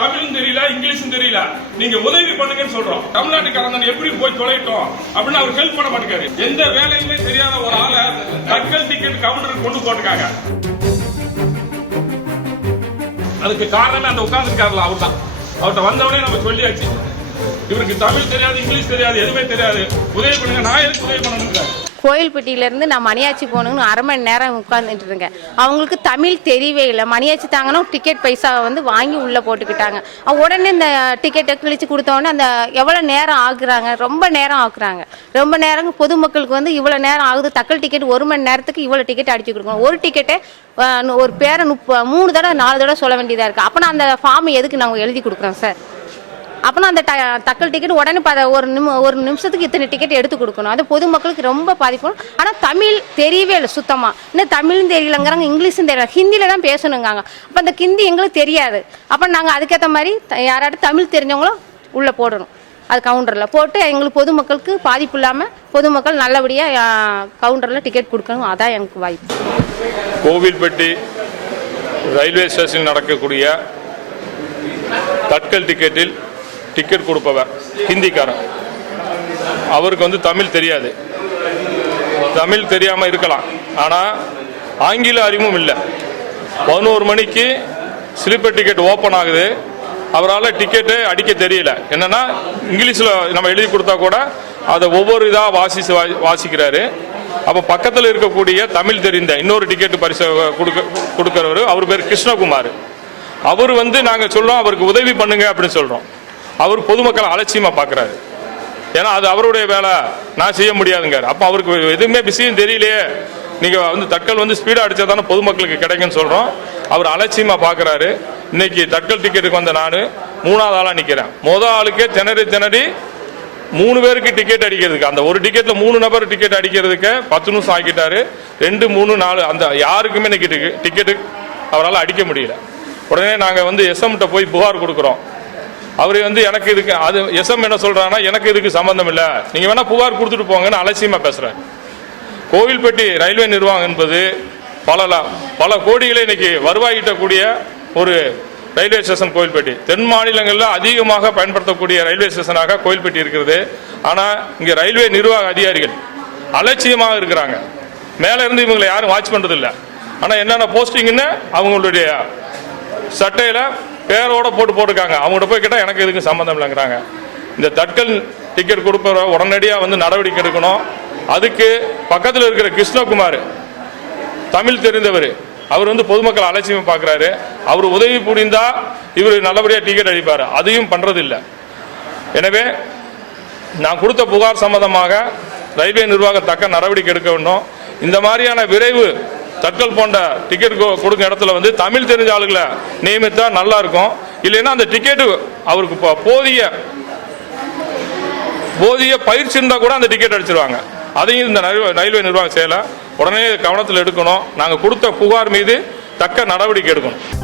தமிழும் தெரியல இங்கிலீஷும் தெரியல. நீங்க உதவி பண்ணுங்கன்னு சொல்றோம். தமிழ்நாட்டுக்காரன் எப்படி போய் தொலைட்டோம் அப்படின்னு அவர் ஹெல்ப் பண்ண மாட்டேங்காரு எந்த வேலையுமே தெரியாத ஒரு ஆளை தட்கல் டிக்கெட் கவுண்டருக்கு கொண்டு போட்டுருக்காங்க அதுக்கு காரணமே அந்த உட்கார்ந்துருக்காருல அவர் தான் அவர்கிட்ட வந்தவனே நம்ம சொல்லியாச்சு. இவருக்கு தமிழ் தெரியாது இங்கிலீஷ் தெரியாது எதுவுமே தெரியாது. உதவி பண்ணுங்க நான் எதுக்கு உதவி பண்ணணுங்கிறாரு கோயில்பட்டியிலேருந்து நான் மணியாச்சி போகணுன்னு அரை மணி நேரம் உட்காந்துட்டு இருக்கேன் அவங்களுக்கு தமிழ் தெரியவே இல்லை. மணியாச்சி தாங்கன்னா டிக்கெட் பைசாவை வந்து வாங்கி உள்ளே போட்டுக்கிட்டாங்க. உடனே இந்த டிக்கெட்டை கிழிச்சு கொடுத்தோடனே அந்த எவ்வளோ நேரம் ஆகுறாங்க? ரொம்ப நேரம் ஆக்குறாங்க. ரொம்ப நேரம் பொதுமக்களுக்கு வந்து இவ்வளோ நேரம் ஆகுது. தக்கல் டிக்கெட் ஒரு மணி நேரத்துக்கு இவ்வளோ டிக்கெட் அடிச்சு கொடுக்கணும். ஒரு டிக்கெட்டை ஒரு பேரை முப்ப மூணு தடவை நாலு தடவை சொல்ல வேண்டியதாக இருக்குது அப்போ நான் அந்த ஃபார்ம் எதுக்கு நாங்கள் எழுதி கொடுக்குறோம் சார் அப்போனா அந்த ட தக்கல் டிக்கெட் உடனே பத ஒரு நிமி ஒரு நிமிஷத்துக்கு இத்தனை டிக்கெட் எடுத்து கொடுக்கணும். அது பொதுமக்களுக்கு ரொம்ப பாதிப்பு ஆனால் தமிழ் தெரியவே இல்லை சுத்தமாக இன்னும் தமிழும் தெரியலங்கிறாங்க இங்கிலீஷும் தெரியல. ஹிந்தியில் தான் பேசணுங்காங்க. அப்போ அந்த ஹிந்தி எங்களுக்கு தெரியாது. அப்போ நாங்கள் அதுக்கேற்ற மாதிரி த- யாராட்டும் தமிழ் தெரிஞ்சவங்களும் உள்ளே போடணும். அது கவுண்டரில் போட்டு எங்களுக்கு பொதுமக்களுக்கு பாதிப்பு இல்லாமல் பொதுமக்கள் நல்லபடியாக கவுண்டரில் டிக்கெட் கொடுக்கணும். அதான் எனக்கு வாய்ப்பு. கோவில்பட்டி ரயில்வே ஸ்டேஷனில் நடக்கக்கூடிய தட்கல் டிக்கெட்டில் டிக்கெட் கொடுப்பவர் ஹிந்திக்காரன். அவருக்கு வந்து தமிழ் தெரியாது. தமிழ் தெரியாமல் இருக்கலாம். ஆனால் ஆங்கில அறிவும் இல்லை. பதினோரு மணிக்கு ஸ்லீப்பர் டிக்கெட் ஓப்பன் ஆகுது. அவரால் டிக்கெட்டு அடிக்க தெரியல. என்னன்னா இங்கிலீஷில் நம்ம எழுதி கொடுத்தா கூட அதை ஒவ்வொரு இதாக வாசி வா- வாசிக்கிறாரு. அப்போ பக்கத்தில் இருக்கக்கூடிய தமிழ் தெரிந்த இன்னொரு டிக்கெட் பரிசு கொடுக்க கொடுக்குறவர் அவர் பேர் கிருஷ்ணகுமார். அவர் வந்து நாங்கள் சொல்கிறோம் அவருக்கு உதவி பண்ணுங்க அப்படின்னு சொல்கிறோம் அவர் பொதுமக்களை அலட்சியமாக பார்க்குறாரு ஏன்னா அது அவருடைய வேலை. நான் செய்ய முடியாதுங்க அப்போ அவருக்கு எதுவுமே விஷயம் தெரியலையே. நீங்கள் வந்து தட்கல் வந்து ஸ்பீடாக அடித்தா தானே பொதுமக்களுக்கு கிடைக்கும்னு சொல்கிறோம் அவர் அலட்சியமாக பார்க்குறாரு இன்னைக்கு தட்கல் டிக்கெட்டுக்கு வந்த நான் மூணாவது ஆளாக நிற்கிறேன் மொதல் ஆளுக்கே திணறி திணறி மூணு பேருக்கு டிக்கெட் அடிக்கிறதுக்கு. அந்த ஒரு டிக்கெட்ல மூணு நபர் டிக்கெட் அடிக்கிறதுக்கு பத்து நிமிஷம் ஆக்கிட்டாரு ரெண்டு மூணு நாலு அந்த யாருக்குமே இன்னைக்கு டிக்கெட்டு அவரால் அடிக்க முடியல. உடனே நாங்கள் வந்து எஸ்எம்கிட்ட போய் புகார் கொடுக்குறோம். அவர் வந்து எனக்கு இதுக்கு அது எஸ்எம் என்ன சொல்கிறான்னா எனக்கு இதுக்கு சம்பந்தம் இல்லை. நீங்க வேணா புகார் கொடுத்துட்டு போங்கன்னு அலட்சியமா பேசுறேன். கோவில்பட்டி ரயில்வே நிர்வாகம் என்பது பல பல கோடிகளை இன்னைக்கு வருவாய் ஈட்டக்கூடிய ஒரு ரயில்வே ஸ்டேஷன் கோயில்பட்டி தென் மாநிலங்களில் அதிகமாக பயன்படுத்தக்கூடிய ரயில்வே ஸ்டேஷனாக கோயில்பட்டி இருக்கிறது. ஆனால் இங்கே ரயில்வே நிர்வாக அதிகாரிகள் அலட்சியமாக இருக்கிறாங்க. மேலே இருந்து இவங்களை யாரும் வாட்ச் பண்ணுறதில்ல ஆனால் என்னென்ன போஸ்டிங்னு அவங்களுடைய சட்டையில் பேரோட போட்டு போட்டிருக்காங்க. அவங்ககிட்ட போய் கேட்டால் எனக்கு இதுக்கு சம்மந்தம் இல்லைங்கிறாங்க. இந்த தட்கல் டிக்கெட் கொடுப்ப உடனடியாக வந்து நடவடிக்கை எடுக்கணும். அதுக்கு பக்கத்தில் இருக்கிற கிருஷ்ணகுமார் தமிழ் தெரிந்தவர் அவர் வந்து பொதுமக்கள் அலட்சியமாக பார்க்குறாரு அவர் உதவி புரிந்தா இவர் நல்லபடியாக டிக்கெட் அடிப்பார். அதையும் பண்ணுறதில்லை எனவே நான் கொடுத்த புகார் சம்பந்தமாக ரயில்வே நிர்வாகம் தக்க நடவடிக்கை எடுக்க வேண்டும். இந்த மாதிரியான விரைவு தட்கல் போன்ற டிக்கெட் கொடுக்கும் இடத்துல வந்து தமிழ் தெரிஞ்ச ஆளுகளை நியமித்தா நல்லா இருக்கும். இல்லைன்னா அந்த டிக்கெட்டு அவருக்கு போதிய போதிய பயிற்சி இருந்தால் கூட அந்த டிக்கெட் அடிச்சிருவாங்க. அதையும் இந்த ரயில்வே- ரயில்வே நிர்வாகம் செய்யலை. உடனே கவனத்தில் எடுக்கணும். நாங்கள் கொடுத்த புகார் மீது தக்க நடவடிக்கை எடுக்கணும்.